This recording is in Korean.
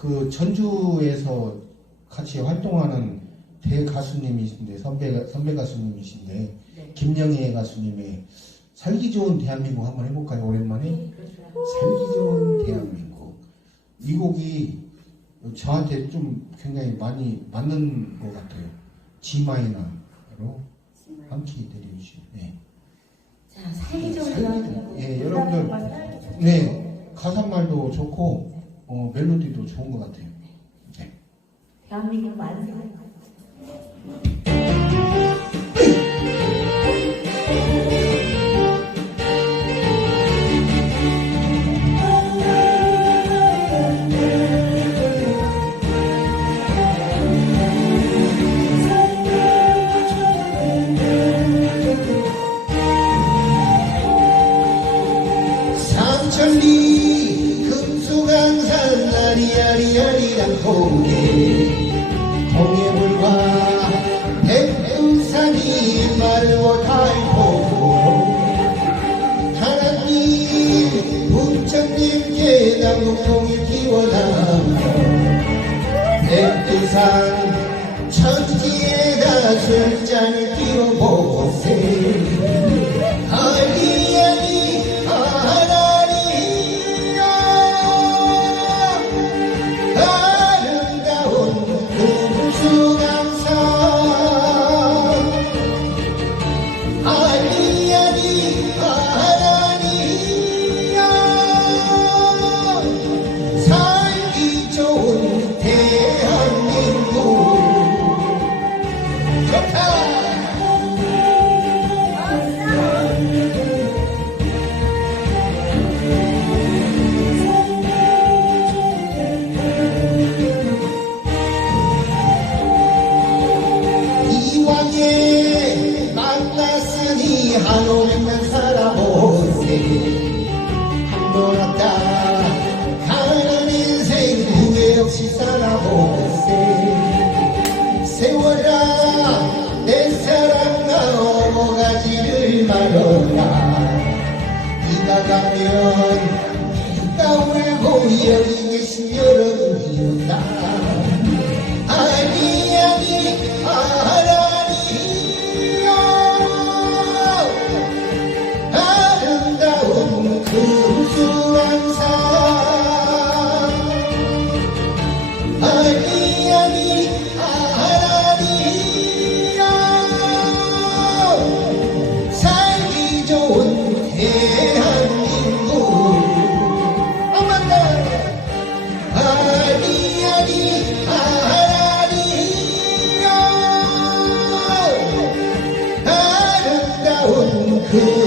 그 전주에서 같이 활동하는 대 가수님이신데 선배 선배 가수님이신데 네. 김영애 가수님의 살기 좋은 대한민국 한번 해볼까요? 오랜만에? 네, 그렇죠. 살기 좋은 대한민국. 이 곡이 저한테 좀 굉장히 많이 맞는 것 같아요. G 마이너로 함께 들려주시면 네. 자, 살기 좋은 살기 좋은- 예, 여러분들. 네 가사말도 좋고 어, 멜로디도 좋은 것 같아요 네. 대한민국 만세. 아리아리아리랑 공개 공예불과 백두산이 말고 달포로 하나님 부처님께 남궁통일 기원하며 백두산 좋 울고 여기 계신 여러분이었다 아니 아니 아라니요 아름다운 아니 아니 Senhor.